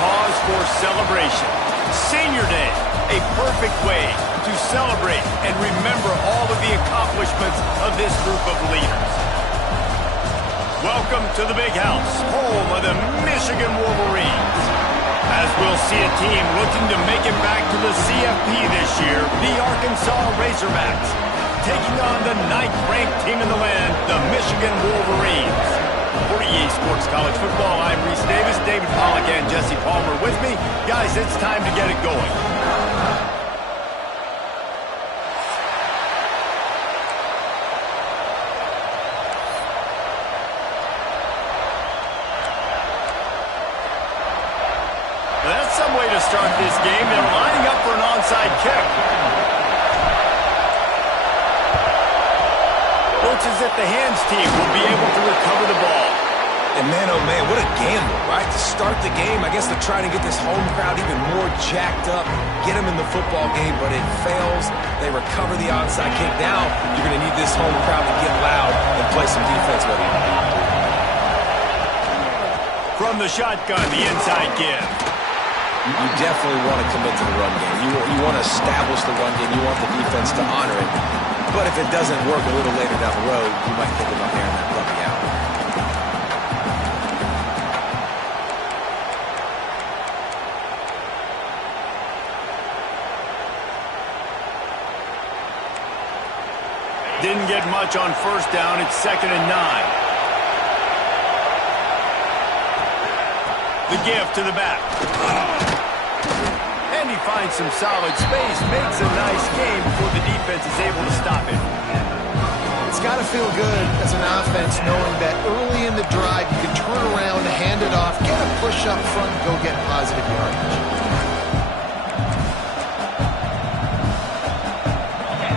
cause for celebration. Senior Day, a perfect way to celebrate and remember all of the accomplishments of this group of leaders. Welcome to the Big House, home of the Michigan Wolverines. As we'll see a team looking to make it back to the CFP this year, the Arkansas Razorbacks, taking on the 9th-ranked team in the land, the Michigan Wolverines. For EA Sports College Football, I'm Reese Davis, David Pollack, and Jesse Palmer with me. Guys, it's time to get it going. That's some way to start this game. They're lining up for an onside kick. Looks as if the hands team will be able to recover the ball. And man, oh man, what a gamble, right? To start the game, I guess they're trying to get this home crowd even more jacked up, get them in the football game, but it fails. They recover the onside kick. Now you're going to need this home crowd to get loud and play some defense with you. From the shotgun, the inside give. You definitely want to commit to the run game. You want to establish the run game. You want the defense to honor it. But if it doesn't work a little later down the road, you might think about airing that puppy out. Didn't get much on first down. It's 2nd and 9. The give to the back. And he finds some solid space, makes a nice game before the defense is able to stop it. It's got to feel good as an offense knowing that early in the drive you can turn around, hand it off, get a push up front, and go get positive yardage.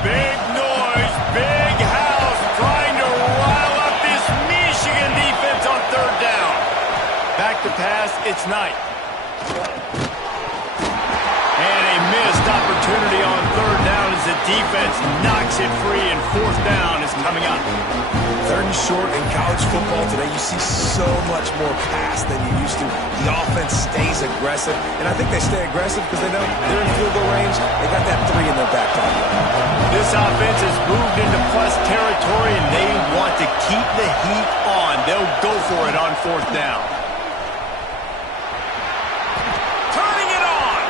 Big noise, big house, trying to rile up this Michigan defense on 3rd down. Back to pass, it's Knight. And a missed opportunity on 3rd down as the defense knocks it free, and 4th down is coming up. 3rd and short in college football today, you see so much more pass than you used to. The offense stays aggressive, and I think they stay aggressive because they know they're in field goal range. They got that 3 in their back pocket. This offense has moved into plus territory, and they want to keep the heat on. They'll go for it on 4th down. Turning it on!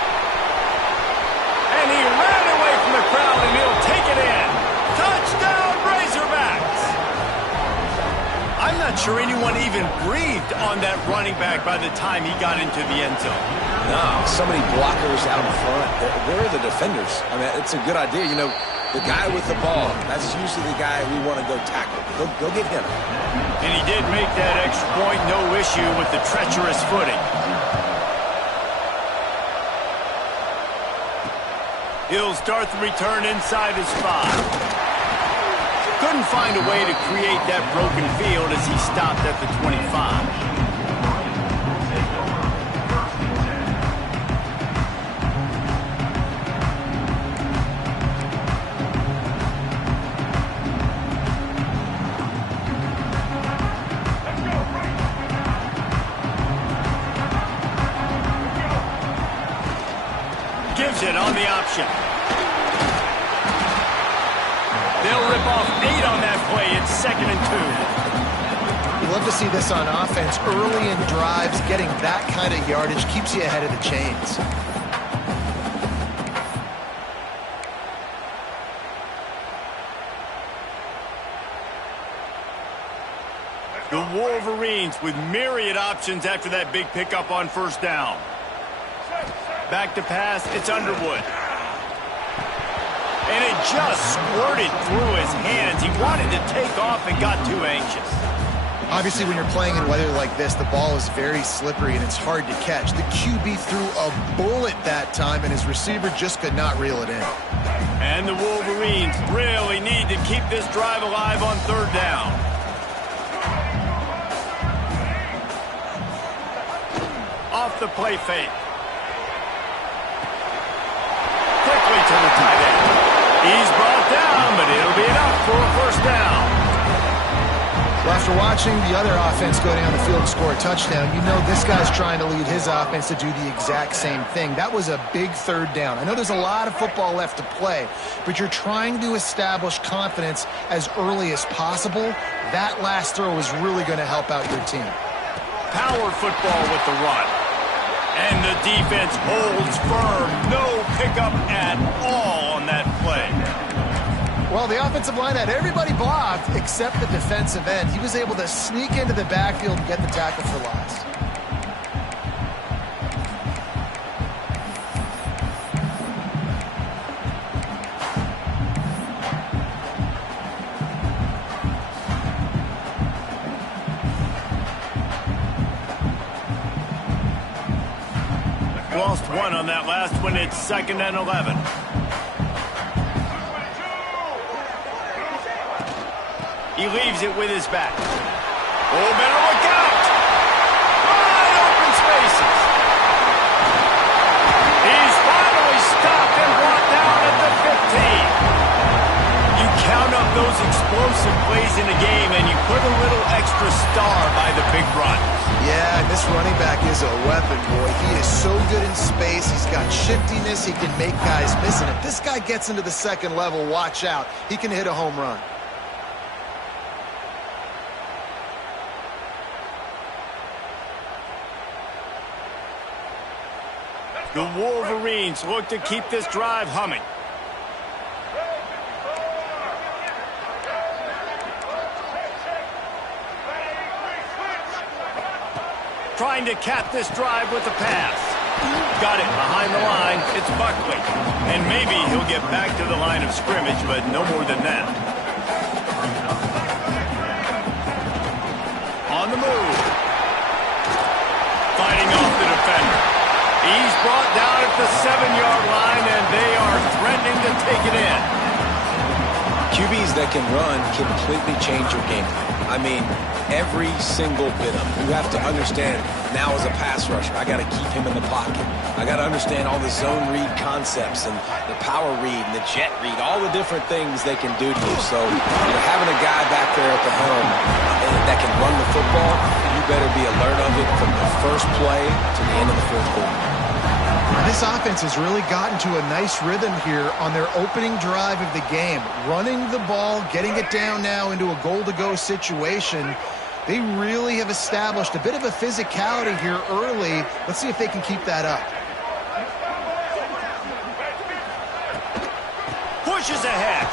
And he ran away from the crowd, and he'll take it in. Touchdown, Razorbacks! I'm not sure anyone even breathed on that running back by the time he got into the end zone. No, so many blockers out in front. Where are the defenders? I mean, it's a good idea. You know, the guy with the ball, that's usually the guy we want to go tackle. Go get him. And he did make that extra point, no issue with the treacherous footing. He'll start the return inside his 5. Couldn't find a way to create that broken field as he stopped at the 25. Gives it on the option. They'll rip off 8 on that play. It's 2nd and 2. You love to see this on offense. Early in drives, getting that kind of yardage keeps you ahead of the chains. The Wolverines with myriad options after that big pickup on 1st down. Back to pass, it's Underwood. And it just squirted through his hands. He wanted to take off and got too anxious. Obviously, when you're playing in weather like this, the ball is very slippery and it's hard to catch. The QB threw a bullet that time, and his receiver just could not reel it in. And the Wolverines really need to keep this drive alive on 3rd down. Off the play fake. Quickly to the tight end. He's brought down, but it'll be enough for a 1st down. Well, after watching the other offense go down the field and score a touchdown, you know this guy's trying to lead his offense to do the exact same thing. That was a big third down. I know there's a lot of football left to play, but you're trying to establish confidence as early as possible. That last throw is really going to help out your team. Power football with the run. And the defense holds firm. No pickup at all on that play. Well, the offensive line had everybody blocked except the defensive end. He was able to sneak into the backfield and get the tackle for loss. Lost one on that last one. It's 2nd and 11. He leaves it with his back. Oh, better look out! Wide open spaces. He's finally stopped and brought down at the 15. You count up those explosive plays in a game and you put a little extra star by the big run. Yeah, and this running back is a weapon, boy. He is so good in space. He's got shiftiness. He can make guys miss. And if this guy gets into the second level, watch out. He can hit a home run. The Wolverines look to keep this drive humming. Trying to cap this drive with a pass. Got it behind the line. It's Buckley. And maybe he'll get back to the line of scrimmage, but no more than that. On the move. Fighting off the defender. He's brought down at the 7-yard line, and they are threatening to take it in. QBs that can run completely change your game plan. I mean, every single bit of it. You have to understand, now as a pass rusher, I got to keep him in the pocket. I got to understand all the zone read concepts and the power read and the jet read, all the different things they can do to you. So, having a guy back there at the helm that can run the football, you better be alert of it from the first play to the end of the fourth quarter. This offense has really gotten to a nice rhythm here on their opening drive of the game. Running the ball, getting it down now into a goal-to-go situation. They really have established a bit of a physicality here early. Let's see if they can keep that up. Pushes ahead.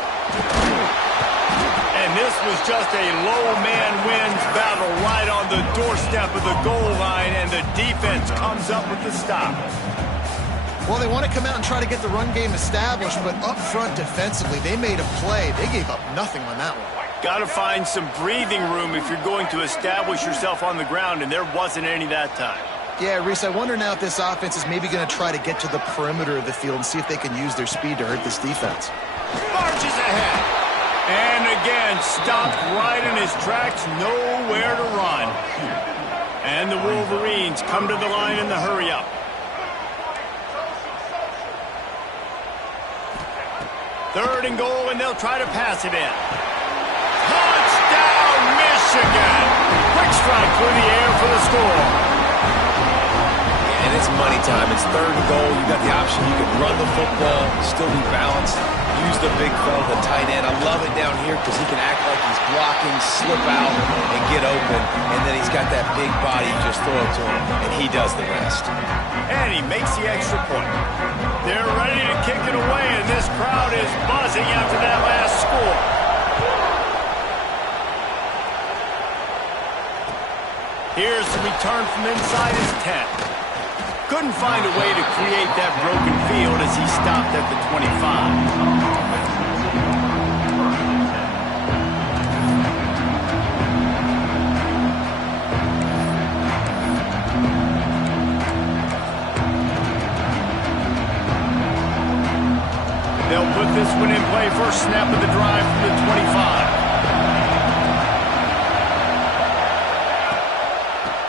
And this was just a low man wins battle right on the doorstep of the goal line, and the defense comes up with the stop. Well, they want to come out and try to get the run game established, but up front defensively, they made a play. They gave up nothing on that one. Got to find some breathing room if you're going to establish yourself on the ground, and there wasn't any that time. Yeah, Reese, I wonder now if this offense is maybe going to try to get to the perimeter of the field and see if they can use their speed to hurt this defense. Marches ahead. And again, stopped right in his tracks, nowhere to run. And the Wolverines come to the line in the hurry-up. Third and goal, and they'll try to pass it in. Touchdown, Michigan! Quick strike through the air for the score. And it's money time. It's third and goal. You got the option. You can run the football, still be balanced, use the big fella, the tight end. I love it down here because he can act like he's blocking, slip out, and get open. And then he's got that big body. You just throw it to him, and he does the rest. And he makes the extra point. They're ready to kick it away, and this crowd is buzzing after that last score. Here's the return from inside his 10. Couldn't find a way to create that broken field as he stopped at the 25. They'll put this one in play. First snap of the drive from the 25.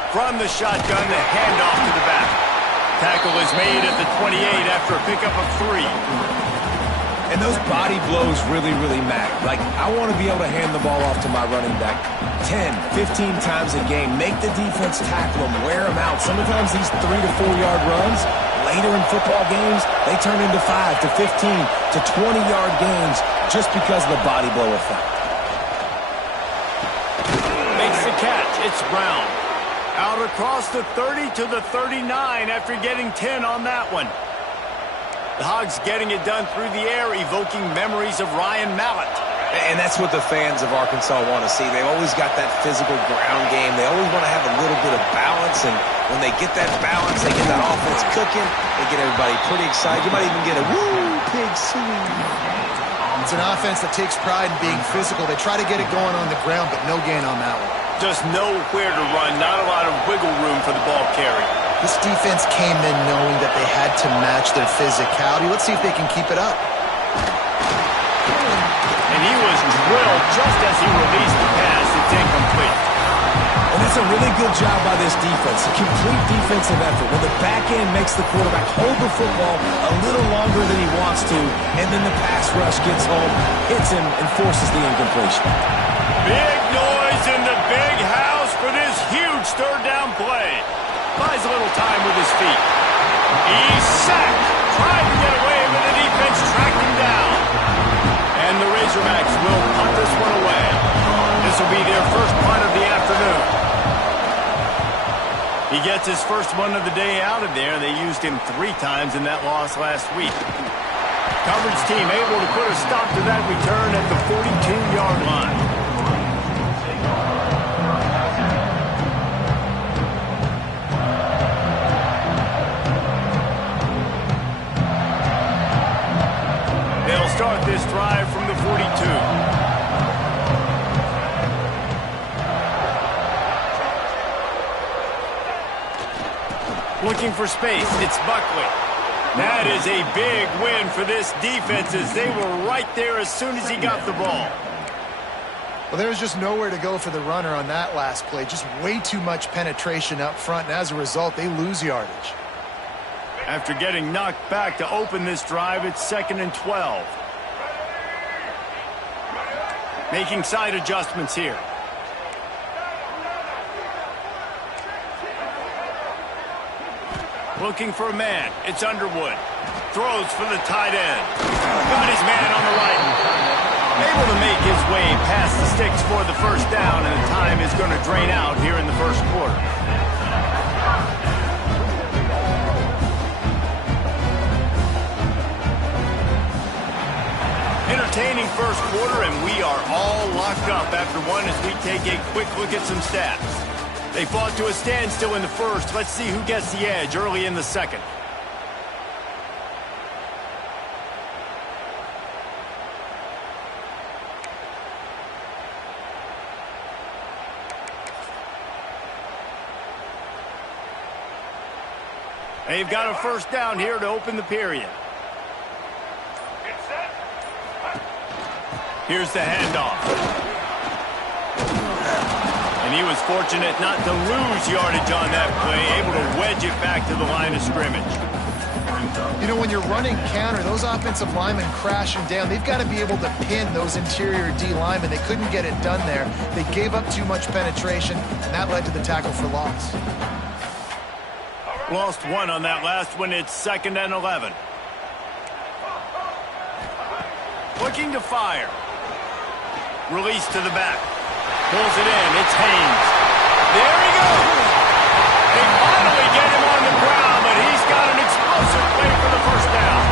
From the shotgun, the handoff to the back. Tackle is made at the 28 after a pickup of 3. And those body blows really, really matter. Like, I want to be able to hand the ball off to my running back 10, 15 times a game. Make the defense tackle them, wear them out. Sometimes these 3 to 4 yard runs, later in football games, they turn into 5 to 15 to 20-yard gains just because of the body blow effect. Makes the catch. It's Brown. Out across the 30 to the 39 after getting 10 on that one. The Hogs getting it done through the air, evoking memories of Ryan Mallett. And that's what the fans of Arkansas want to see. They've always got that physical ground game. They always want to have a little bit of balance, and when they get that balance, they get that offense cooking, they get everybody pretty excited. You might even get a woo, pig sooie. It's an offense that takes pride in being physical. They try to get it going on the ground, but no gain on that one. Just nowhere to run, not a lot of wiggle room for the ball carry. This defense came in knowing that they had to match their physicality. Let's see if they can keep it up. And he was drilled just as he released the pass. It's incomplete. And that's a really good job by this defense. A complete defensive effort. When the back end makes the quarterback hold the football a little longer than he wants to, and then the pass rush gets home, hits him, and forces the incompletion. Big noise in the big house for this huge third down play. Buys a little time with his feet. He's sacked. Trying to get away, but the defense tracked him down. And the Razorbacks will punt this one away. This will be their first punt of the afternoon. He gets his first one of the day out of there. They used him 3 times in that loss last week. Coverage team able to put a stop to that return at the 42-yard line. They'll start this drive from the 42. Looking for space, it's Buckley. That is a big win for this defense as they were right there as soon as he got the ball. Well, there was just nowhere to go for the runner on that last play. Just way too much penetration up front, and as a result, they lose yardage. After getting knocked back to open this drive, it's 2nd and 12. Making side adjustments here. Looking for a man. It's Underwood. Throws for the tight end. Got his man on the right. Able to make his way past the sticks for the first down, and the time is going to drain out here in the first quarter. Entertaining first quarter, and we are all locked up after one as we take a quick look at some stats. They fought to a standstill in the first. Let's see who gets the edge early in the second. They've got a first down here to open the period. Here's the handoff. And he was fortunate not to lose yardage on that play, able to wedge it back to the line of scrimmage. You know, when you're running counter, those offensive linemen crashing down, they've got to be able to pin those interior D linemen. They couldn't get it done there. They gave up too much penetration, and that led to the tackle for loss. Lost one on that last one. It's 2nd and 11. Looking to fire. Release to the back. Pulls it in. It's Haynes. There he goes. They finally get him on the ground, but he's got an explosive play for the first down.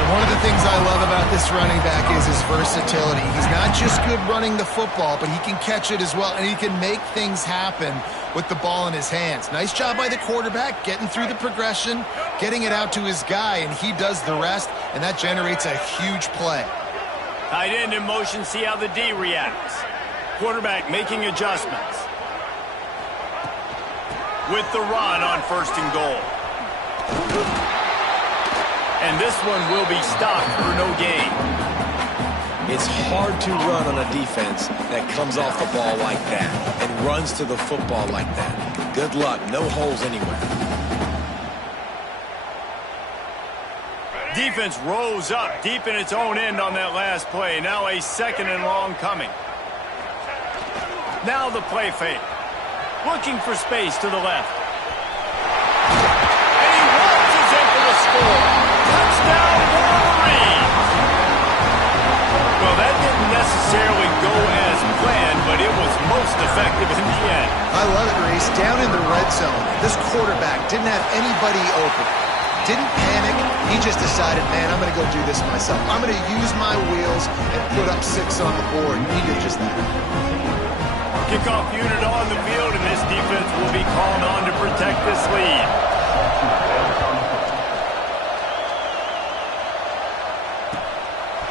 And one of the things I love about this running back is his versatility. He's not just good running the football, but he can catch it as well, and he can make things happen with the ball in his hands. Nice job by the quarterback, getting through the progression, getting it out to his guy, and he does the rest, and that generates a huge play. Tight end in motion, see how the D reacts. Quarterback making adjustments. With the run on 1st and goal. And this one will be stopped for no gain. It's hard to run on a defense that comes off the ball like that and runs to the football like that. Good luck. No holes anywhere. Defense rose up deep in its own end on that last play. Now a 2nd and long coming. Now the play fake. Looking for space to the left. And he launches in for the score. Touchdown, Wolverines! Well, that didn't necessarily go as planned, but it was most effective in the end. I love it, Reese. Down in the red zone, this quarterback didn't have anybody open. Didn't panic. He just decided, man, I'm going to go do this myself. I'm going to use my wheels and put up 6 on the board. He did just that. Kickoff unit on the field, and this defense will be called on to protect this lead.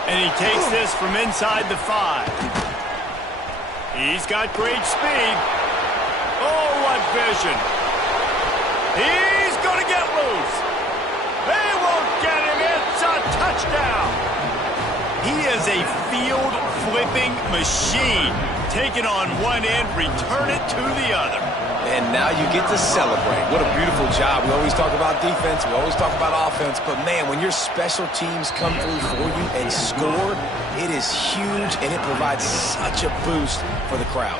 And he takes this from inside the 5. He's got great speed. Oh, what vision. He's going to get loose. They won't get him. It's a touchdown. He is a field-flipping machine. Take it on one end, return it to the other. And now you get to celebrate. What a beautiful job. We always talk about defense. We always talk about offense. But, man, when your special teams come through for you and score, it is huge, and it provides such a boost for the crowd.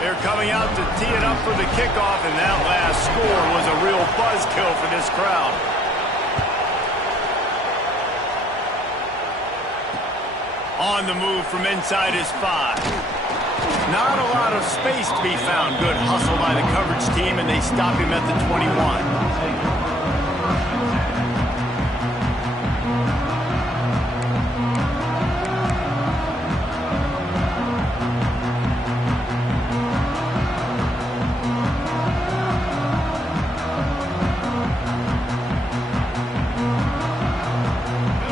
They're coming out to tee it up for the kickoff, and that last score was a real buzzkill for this crowd. On the move from inside his 5. Not a lot of space to be found. Good hustle by the coverage team, and they stop him at the 21.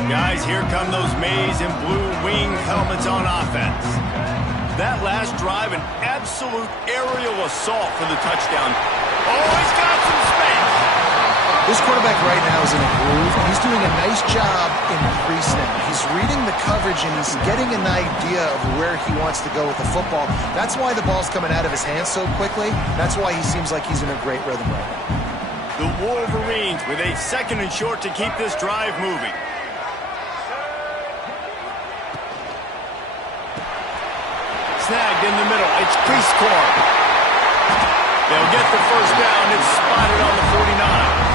Guys, here come those maize and blue wing helmets on offense. That last drive, an absolute aerial assault for the touchdown. Oh, he's got some space. This quarterback right now is in a groove. He's doing a nice job in the pre-snap. He's reading the coverage, and he's getting an idea of where he wants to go with the football. That's why the ball's coming out of his hands so quickly. That's why he seems like he's in a great rhythm right now. The Wolverines with a 2nd and short to keep this drive moving. Snagged in the middle. It's Prieskorn. They'll get the first down. It's spotted on the 49.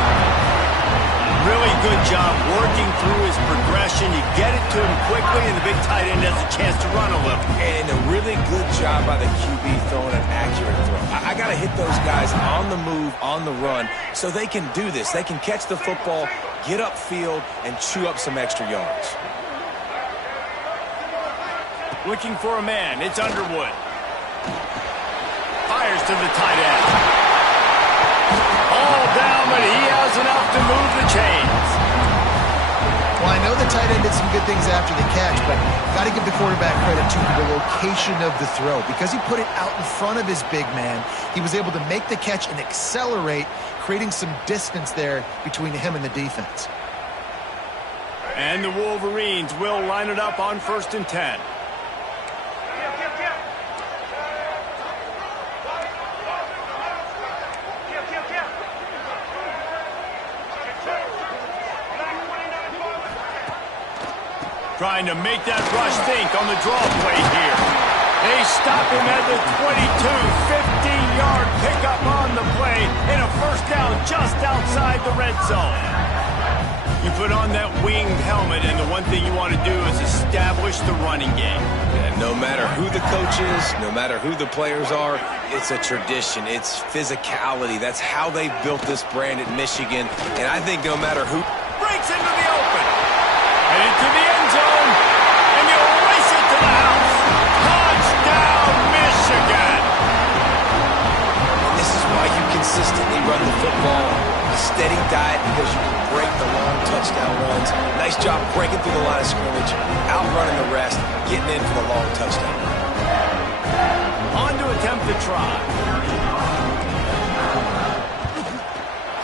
Really good job working through his progression. You get it to him quickly, and the big tight end has a chance to run a little. And a really good job by the QB throwing an accurate throw. I got to hit those guys on the move, on the run, so they can do this. They can catch the football, get upfield, and chew up some extra yards. Looking for a man. It's Underwood. Fires to the tight end. All down, but he has enough to move the chains. Well, I know the tight end did some good things after the catch, but got to give the quarterback credit to the location of the throw. Because he put it out in front of his big man, he was able to make the catch and accelerate, creating some distance there between him and the defense. And the Wolverines will line it up on 1st and 10. Trying to make that rush think on the draw play here. They stop him at the 22, 15-yard pickup on the play, and a first down just outside the red zone. You put on that winged helmet, and the one thing you want to do is establish the running game. And no matter who the coach is, no matter who the players are, it's a tradition. It's physicality. That's how they built this brand at Michigan. And I think no matter who breaks into the open, and into the end zone, and you'll race it to the house. Touchdown, Michigan! This is why you consistently run the football. A steady diet because you can break the long touchdown runs. Nice job breaking through the line of scrimmage, outrunning the rest, getting in for the long touchdown. On to attempt the try.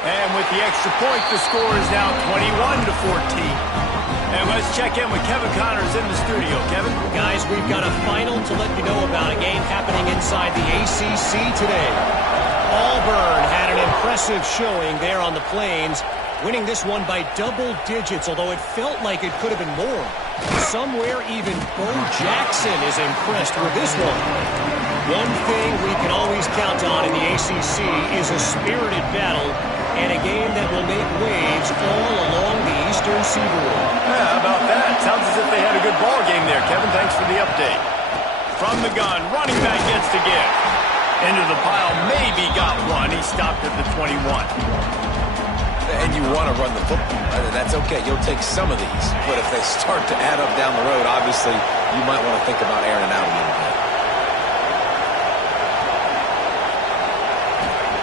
And with the extra point, the score is now 21-14. And let's check in with Kevin Connors in the studio. Kevin? Guys, we've got a final to let you know about, a game happening inside the ACC today. Auburn had an impressive showing there on the Plains, winning this one by double digits, although it felt like it could have been more. Somewhere even Bo Jackson is impressed with this one. One thing we can always count on in the ACC is a spirited battle and a game that will make waves all along the Eastern Seaboard. Yeah, how about that? Sounds as if they had a good ball game there, Kevin. Thanks for the update. From the gun, running back gets to give. Into the pile, maybe got one. He stopped at the 21. And you want to run the football, right? And that's okay. You'll take some of these. But if they start to add up down the road, obviously, you might want to think about airing it out a little bit.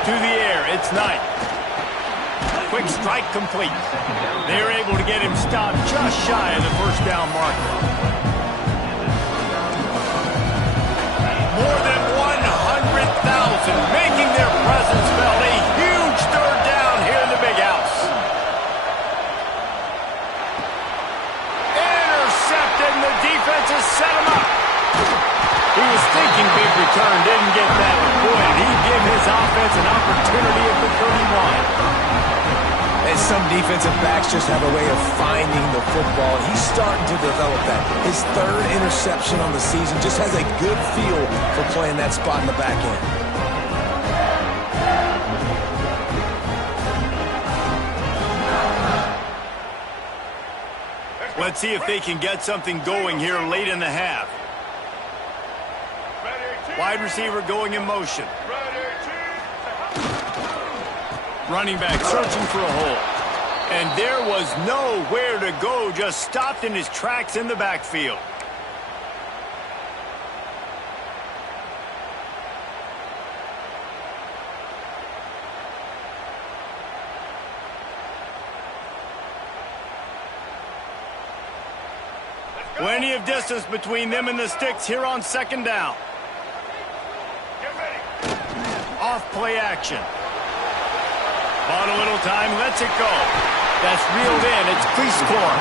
To the air, it's Knight. Quick strike complete. They're able to get him stopped just shy of the first down marker. More than 100,000 making their presence felt. A huge third down here in the big house. Intercepted, and the defense has set him up. He was thinking big return, didn't get that, but boy, did he give his offense an opportunity at the 31. And some defensive backs just have a way of finding the football. He's starting to develop that. His third interception on the season just has a good feel for playing that spot in the back end. Let's see if they can get something going here late in the half. Wide receiver going in motion. Running back searching for a hole. And there was nowhere to go, just stopped in his tracks in the backfield. Plenty of distance between them and the sticks here on second down. Off play action. Bought a little time, lets it go. That's reeled in, it's Cleescorn.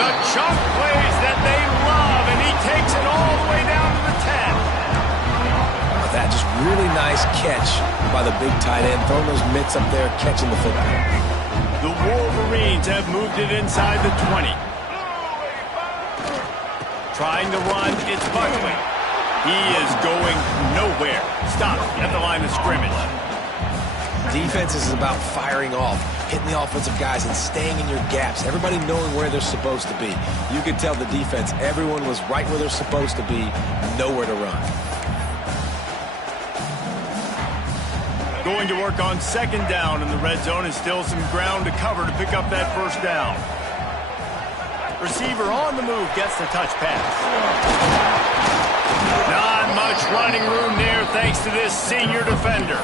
The chunk plays that they love, and he takes it all the way down to the 10. That just really nice catch by the big tight end, throwing those mitts up there, catching the football. The Wolverines have moved it inside the 20. Trying to run, it's Buckley. He is going nowhere. Stop at the line of scrimmage. Defense is about firing off, hitting the offensive guys and staying in your gaps. Everybody knowing where they're supposed to be. You could tell the defense, everyone was right where they're supposed to be, nowhere to run. Going to work on second down in the red zone, and still some ground to cover to pick up that first down. Receiver on the move gets the touch pass. Not much running room there thanks to this senior defender.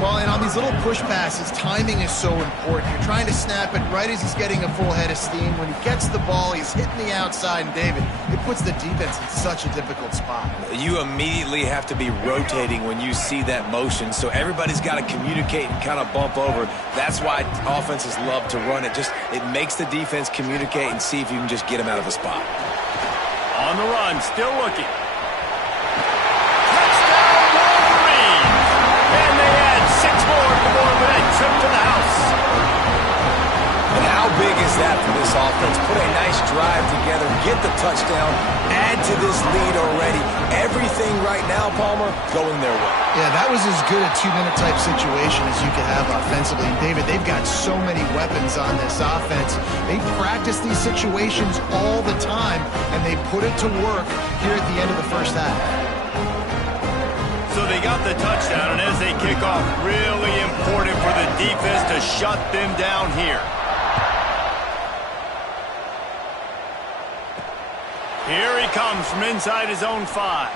Well, and on these little push passes, timing is so important. You're trying to snap it right as he's getting a full head of steam. When he gets the ball, he's hitting the outside, and David, it puts the defense in such a difficult spot. You immediately have to be rotating when you see that motion, so everybody's got to communicate and kind of bump over. That's why offenses love to run it. It makes the defense communicate and see if you can just get him out of a spot. On the run, still looking. Trip to the house. And how big is that for this offense? Put a nice drive together, get the touchdown, add to this lead already. Everything right now, Palmer, going their way. Yeah, that was as good a two-minute type situation as you could have offensively. And David, they've got so many weapons on this offense. They practice these situations all the time, and they put it to work here at the end of the first half. So they got the touchdown, and as they kick off, really important for the defense to shut them down here. Here he comes from inside his own 5.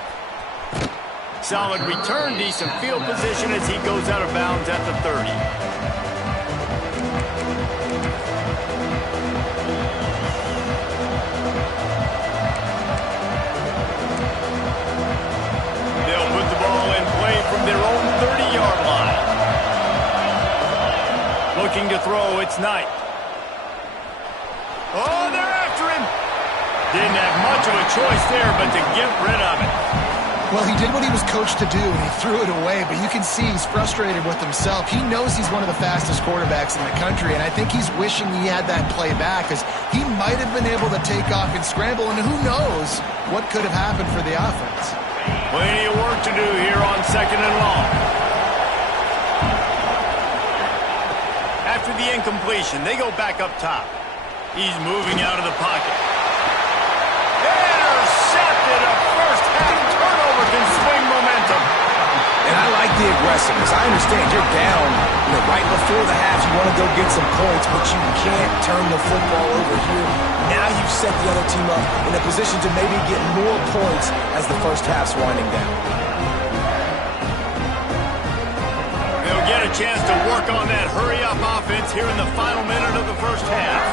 Solid return, decent field position as he goes out of bounds at the 30. From their own 30-yard line. Looking to throw, it's Knight. Oh, they're after him. Didn't have much of a choice there, but to get rid of it. Well, he did what he was coached to do, and he threw it away, but you can see he's frustrated with himself. He knows he's one of the fastest quarterbacks in the country, and I think he's wishing he had that play back, because he might have been able to take off and scramble, and who knows what could have happened for the offense. Plenty of work to do here on 2nd and long. After the incompletion, they go back up top. He's moving out of the pocket. Intercepted. A first-half turnover can swing momentum. And I like the aggressiveness. I understand you're down, right before the half. You want to go get some points, but you can't turn the football over here. Now you've set the other team up in a position to maybe get more points as the first half's winding down. They'll get a chance to work on that hurry-up offense here in the final minute of the first half.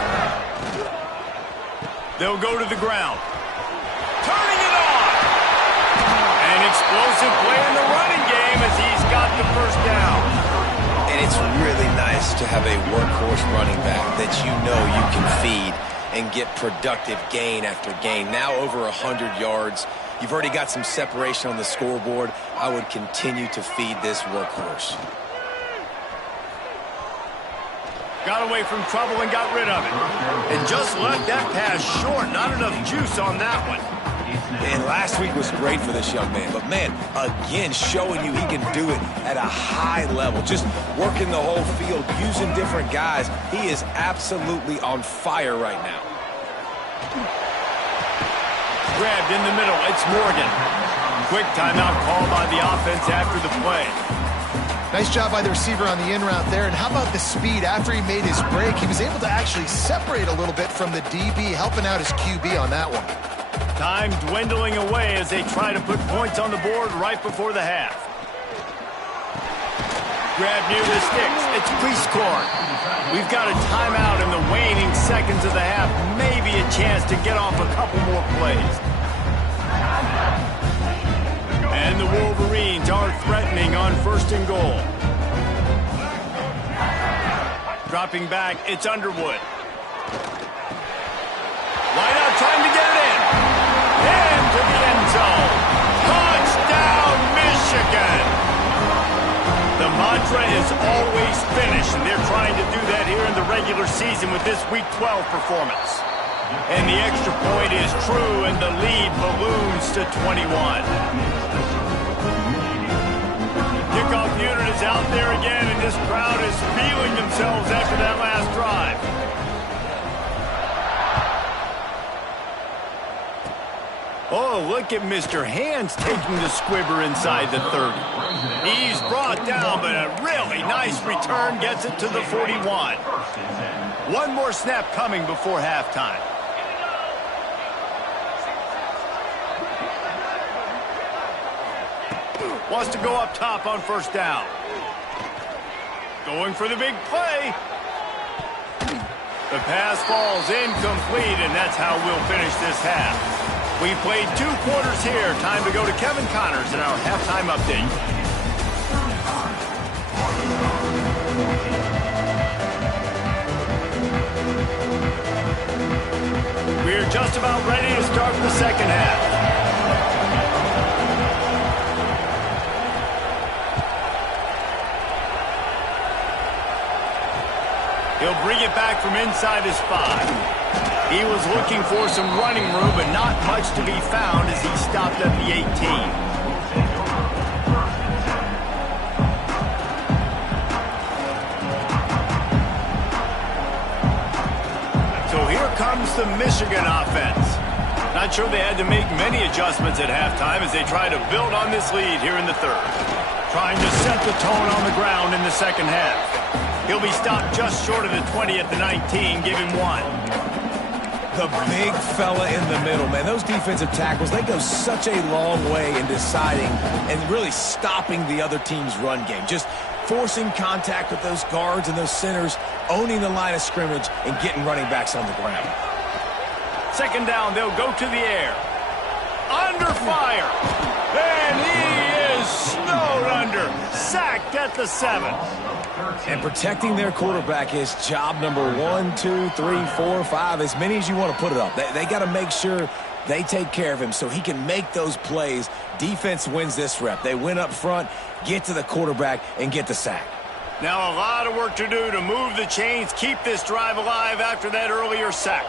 They'll go to the ground. Turning it on. An explosive play in the running game as he's got the first down. And it's really nice to have a workhorse running back that you know you can feed and get productive gain after gain. Now over 100 yards. You've already got some separation on the scoreboard. I would continue to feed this workhorse. Got away from trouble and got rid of it. And just left that pass short. Not enough juice on that one. And last week was great for this young man. But, man, again, showing you he can do it at a high level. Just working the whole field, using different guys. He is absolutely on fire right now. Grabbed in the middle. It's Morgan. Quick timeout call by the offense after the play. Nice job by the receiver on the in route there. And how about the speed? After he made his break, he was able to actually separate a little bit from the DB, helping out his QB on that one. Time dwindling away as they try to put points on the board right before the half. Grab near the sticks. It's Priestcorn. We've got a timeout in the waning seconds of the half. Maybe a chance to get off a couple more plays. And the Wolverines are threatening on 1st and goal. Dropping back, it's Underwood. Wide out, trying to get it in. Into the end zone. Touchdown, Michigan! The mantra is always finish, and they're trying to do that here in the regular season with this Week 12 performance. And the extra point is true, and the lead balloons to 21. Kickoff unit is out there again, and this crowd is feeling themselves after that last drive. Oh, look at Mr. Hands taking the squibber inside the 30. He's brought down, but a really nice return gets it to the 41. One more snap coming before halftime. Wants to go up top on 1st down. Going for the big play. The pass falls incomplete, and that's how we'll finish this half. We played 2 quarters here. Time to go to Kevin Connors in our halftime update. We're just about ready to start the second half. He'll bring it back from inside his 5. He was looking for some running room, but not much to be found as he stopped at the 18. So here comes the Michigan offense. Not sure they had to make many adjustments at halftime as they try to build on this lead here in the 3rd. Trying to set the tone on the ground in the second half. He'll be stopped just short of the 20 at the 19. Give him 1. The big fella in the middle, man. Those defensive tackles, they go such a long way in deciding and really stopping the other team's run game. Just forcing contact with those guards and those centers, owning the line of scrimmage, and getting running backs on the ground. 2nd down, they'll go to the air. Under fire. And he is snowed under. Sacked at the 7. And protecting their quarterback is job number 1, 2, 3, 4, 5, as many as you want to put it up. They got to make sure They take care of him so he can make those plays. Defense wins this rep. They win up front, get to the quarterback, and get the sack. Now a lot of work to do to move the chains, keep this drive alive after that earlier sack.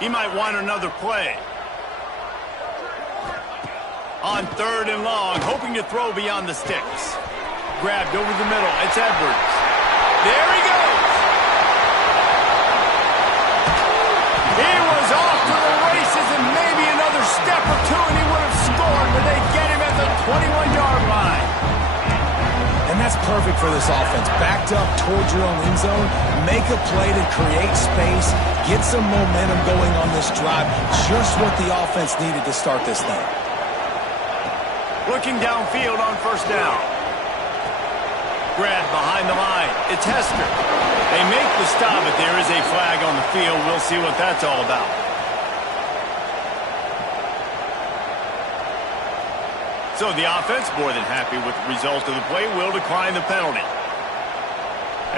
He might want another play. On 3rd and long, hoping to throw beyond the sticks. Grabbed over the middle. It's Edwards. There he goes. He was off to the races and maybe another step or two and he would have scored, but they get him at the 21-yard line. And that's perfect for this offense. Backed up towards your own end zone, make a play to create space, get some momentum going on this drive. Just what the offense needed to start this thing. Looking downfield on 1st down. Grab behind the line. It's Hester. They make the stop, but there is a flag on the field. We'll see what that's all about. So the offense, more than happy with the result of the play, will decline the penalty.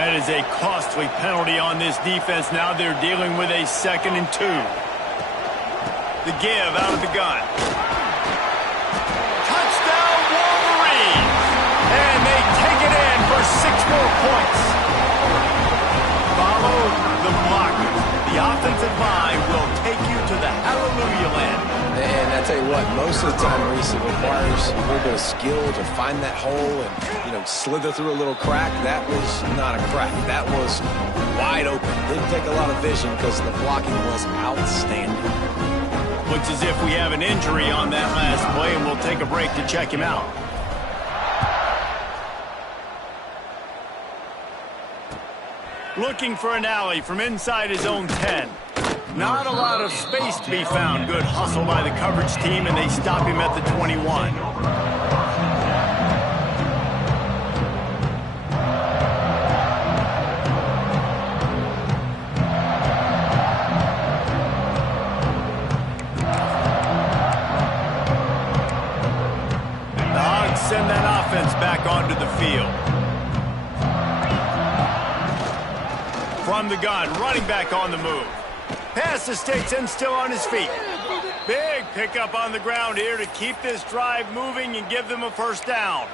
That is a costly penalty on this defense. Now they're dealing with a 2nd and 2. The give out of the gun. Touchdown Wolverines! And they take it in for 6 more points. Follow the blockers. The offensive line will take you to the hallelujah land. And I tell you what, most of the time, Reese, it requires a little bit of skill to find that hole and, slither through a little crack. That was not a crack. That was wide open. Didn't take a lot of vision because the blocking was outstanding. Looks as if we have an injury on that last play, and we'll take a break to check him out. Looking for an alley from inside his own 10. Not a lot of space to be found. Good hustle by the coverage team, and they stop him at the 21. The Hogs send that offense back onto the field. From the gun, running back on the move. Pass the sticks and still on his feet. Big pickup on the ground here to keep this drive moving and give them a 1st down.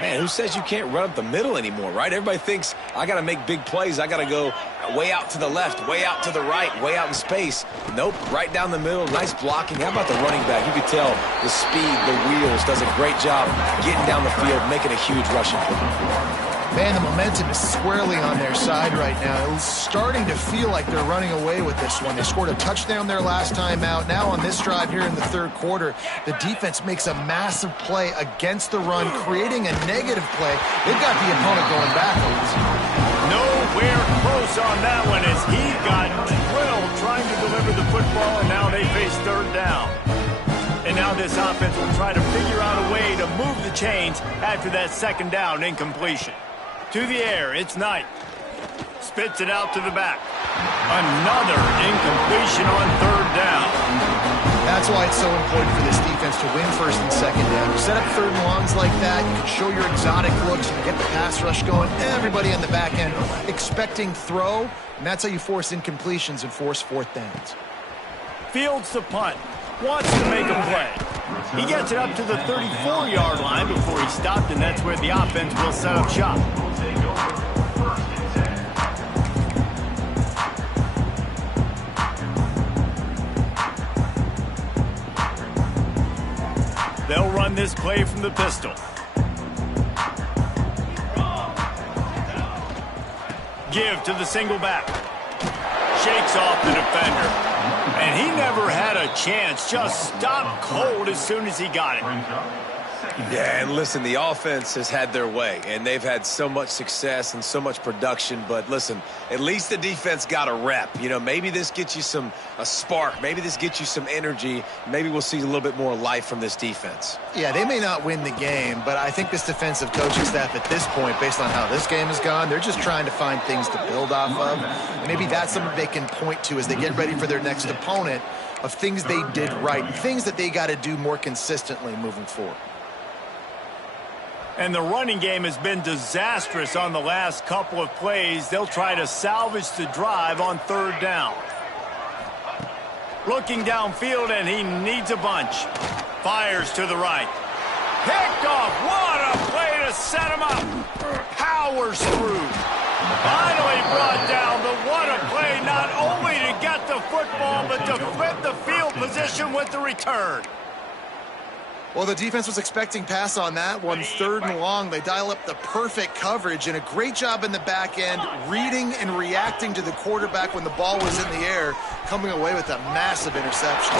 Man, who says you can't run up the middle anymore, right? Everybody thinks, I got to make big plays. I got to go way out to the left, way out to the right, way out in space. Nope, right down the middle. Nice blocking. How about the running back? You could tell the speed, the wheels, does a great job getting down the field, making a huge rushing play. Man, the momentum is squarely on their side right now. It's starting to feel like they're running away with this one. They scored a touchdown their last time out. Now on this drive here in the 3rd quarter, the defense makes a massive play against the run, creating a negative play. They've got the opponent going backwards. Nowhere close on that one as he got drilled trying to deliver the football, and now they face 3rd down. And now this offense will try to figure out a way to move the chains after that 2nd down incompletion. To the air, it's Knight. Spits it out to the back. Another incompletion on 3rd down. That's why it's so important for this defense to win 1st and 2nd down. You set up 3rd and longs like that, you can show your exotic looks, you can get the pass rush going, everybody on the back end expecting throw, and that's how you force incompletions and force 4th downs. Fields the punt. Wants to make a play. He gets it up to the 34-yard line before he stopped, and that's where the offense will set up shop. They'll run this play from the pistol. Give to the single back. Shakes off the defender. And he never had a chance. Just stopped cold as soon as he got it. Yeah, and listen, the offense has had their way, and they've had so much success and so much production. But listen, at least the defense got a rep. Maybe this gets you a spark. Maybe this gets you some energy. Maybe we'll see a little bit more life from this defense. Yeah, they may not win the game, but I think this defensive coaching staff at this point, based on how this game has gone, they're just trying to find things to build off of. And maybe that's something they can point to as they get ready for their next opponent, of things they did right, things that they got to do more consistently moving forward. And the running game has been disastrous on the last couple of plays. They'll try to salvage the drive on third down. Looking downfield, and he needs a bunch. Fires to the right. Picked off. What a play to set him up. Powers through. Finally brought down, but what a play not only to get the football, but to flip the field position with the return. Well, the defense was expecting pass on that one. Third and long, they dial up the perfect coverage and a great job in the back end, reading and reacting to the quarterback when the ball was in the air, coming away with a massive interception.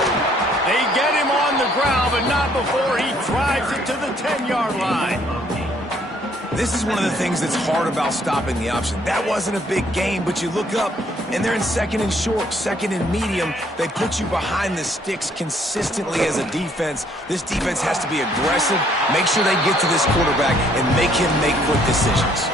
They get him on the ground, but not before he drives it to the 10-yard line. This is one of the things that's hard about stopping the option. That wasn't a big game, but you look up, and they're in second and short, second and medium. They put you behind the sticks consistently as a defense. This defense has to be aggressive, make sure they get to this quarterback, and make him make quick decisions.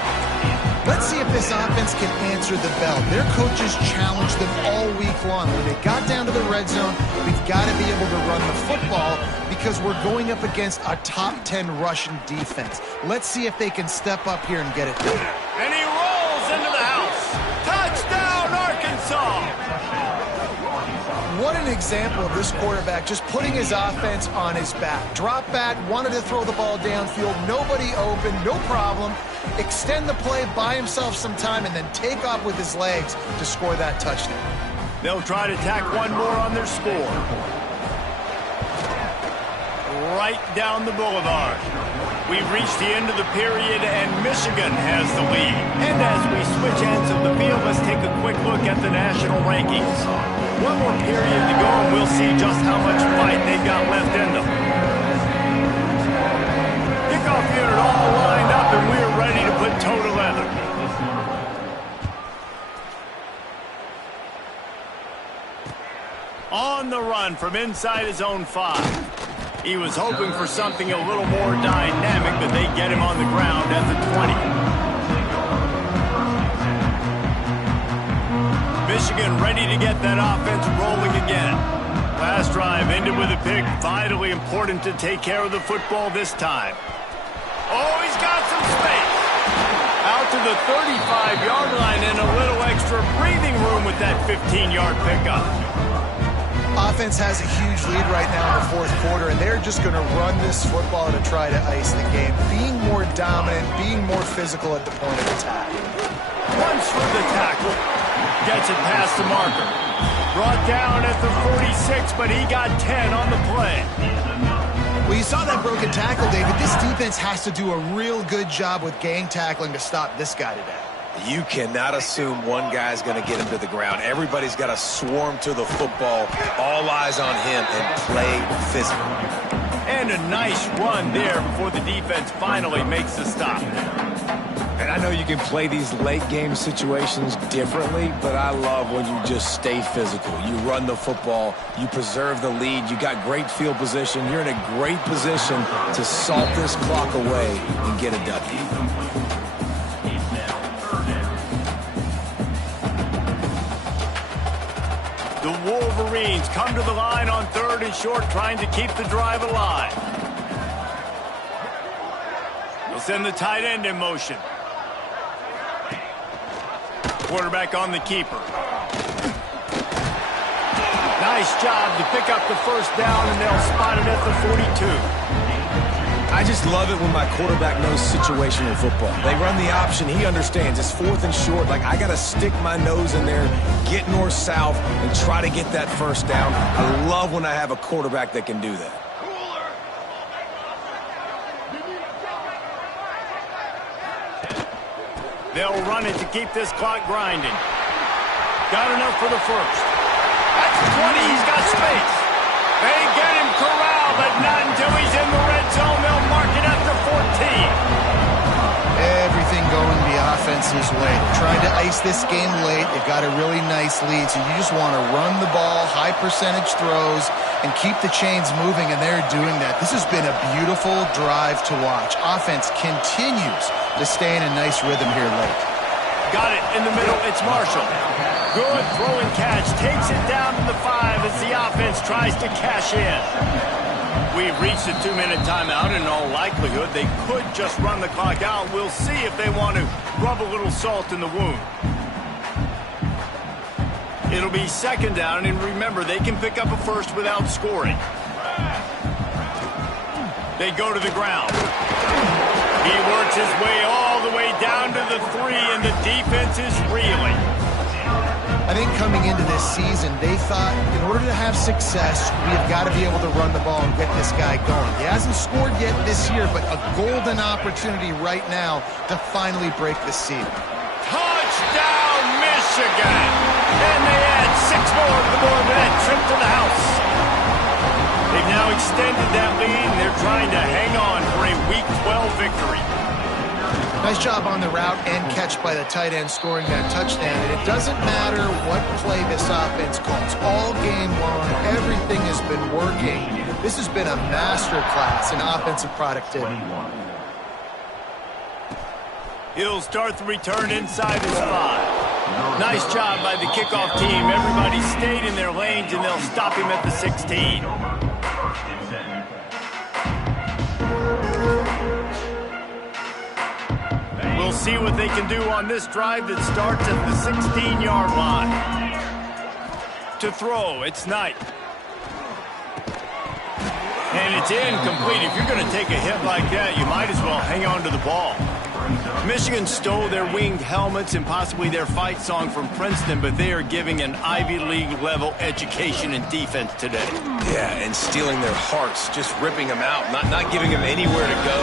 Let's see if this offense can answer the bell. Their coaches challenged them all week long. When they got down to the red zone, we've got to be able to run the football because we're going up against a top 10 Russian defense. Let's see if they can step up here and get it done. And he rolls into the house. Touchdown, Arkansas! What an example of this quarterback just putting his offense on his back. Drop back, wanted to throw the ball downfield, nobody open, no problem. Extend the play, buy himself some time, and then take off with his legs to score that touchdown. They'll try to tack one more on their score. Right down the boulevard. We've reached the end of the period, and Michigan has the lead. And as we switch ends of the field, let's take a quick look at the national rankings. One more period to go, and we'll see just how much fight they've got left in them. Kickoff unit all lined up, and we're ready to put toe to leather. On the run from inside his own 5. He was hoping for something a little more dynamic, but they get him on the ground at the 20. Michigan ready to get that offense rolling again. Last drive ended with a pick. Vitally important to take care of the football this time. Oh, he's got some space. Out to the 35-yard line and a little extra breathing room with that 15-yard pickup. Offense has a huge lead right now in the fourth quarter, and they're just going to run this football to try to ice the game. Being more dominant, being more physical at the point of attack. Runs for the tackle. Gets it past the marker. Brought down at the 46, but he got 10 on the play. Well, you saw that broken tackle, David. This defense has to do a real good job with gang tackling to stop this guy today. You cannot assume one guy's going to get him to the ground. Everybody's got to swarm to the football, all eyes on him, and play physical. And a nice run there before the defense finally makes the stop. And I know you can play these late-game situations differently, but I love when you just stay physical. You run the football, you preserve the lead, you got great field position. You're in a great position to salt this clock away and get a W. The Wolverines come to the line on third and short, trying to keep the drive alive. They'll send the tight end in motion. Quarterback on the keeper. Nice job to pick up the first down, and they'll spot it at the 42. I just love it when my quarterback knows situational football. They run the option. He understands. It's fourth and short. Like, I got to stick my nose in there, get north-south, and try to get that first down. I love when I have a quarterback that can do that. They'll run it to keep this clock grinding. Got enough for the first. That's 20. He's got space. They get him corralled, but not until he's in the red zone. They'll mark it at the 14. Everything going the offense's way. Trying to ice this game late. They've got a really nice lead, so you just want to run the ball, high percentage throws, and keep the chains moving, and they're doing that. This has been a beautiful drive to watch. Offense continues to stay in a nice rhythm here late. Got it in the middle. It's Marshall. Good throw and catch. Takes it down to the 5 as the offense tries to cash in. We've reached a 2-minute timeout. In all likelihood, they could just run the clock out. We'll see if they want to rub a little salt in the wound. It'll be second down, and remember, they can pick up a first without scoring. They go to the ground. He works his way all the way down to the 3, and the defense is reeling. I think coming into this season, they thought in order to have success, we have got to be able to run the ball and get this guy going. He hasn't scored yet this year, but a golden opportunity right now to finally break the seal. Touchdown, Michigan! And they add 6 more to the board with that trip to the house. They've now extended that lead, and they're trying to hang on for a Week 12 victory. Nice job on the route and catch by the tight end scoring that touchdown. And it doesn't matter what play this offense calls. All game long, everything has been working. This has been a masterclass in offensive productivity. He'll start the return inside his 5. Nice job by the kickoff team. Everybody stayed in their lanes, and they'll stop him at the 16. We'll see what they can do on this drive that starts at the 16-yard line. To throw, it's Knight. And it's incomplete. If you're going to take a hit like that, you might as well hang on to the ball. Michigan stole their winged helmets and possibly their fight song from Princeton, but they are giving an Ivy League level education in defense today. Yeah, and stealing their hearts, just ripping them out, not giving them anywhere to go,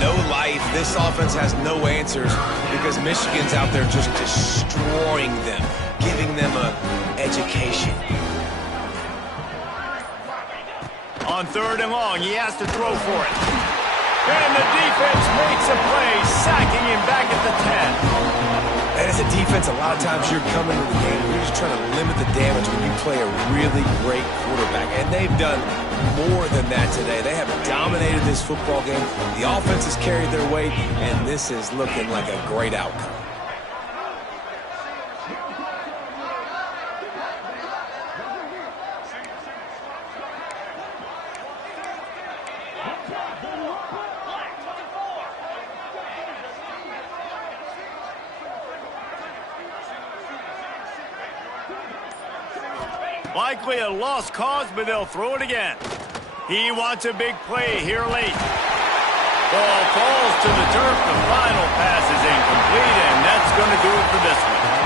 no life. This offense has no answers because Michigan's out there just destroying them, giving them an education. On 3rd and long, he has to throw for it. And the defense makes a play, sacking him back at the 10. And as a defense, a lot of times you're coming to the game and you're just trying to limit the damage when you play a really great quarterback. And they've done more than that today. They have dominated this football game. The offense has carried their weight, and this is looking like a great outcome. Likely a lost cause, but they'll throw it again. He wants a big play here late. Ball falls to the turf. The final pass is incomplete, and that's going to do it for this one.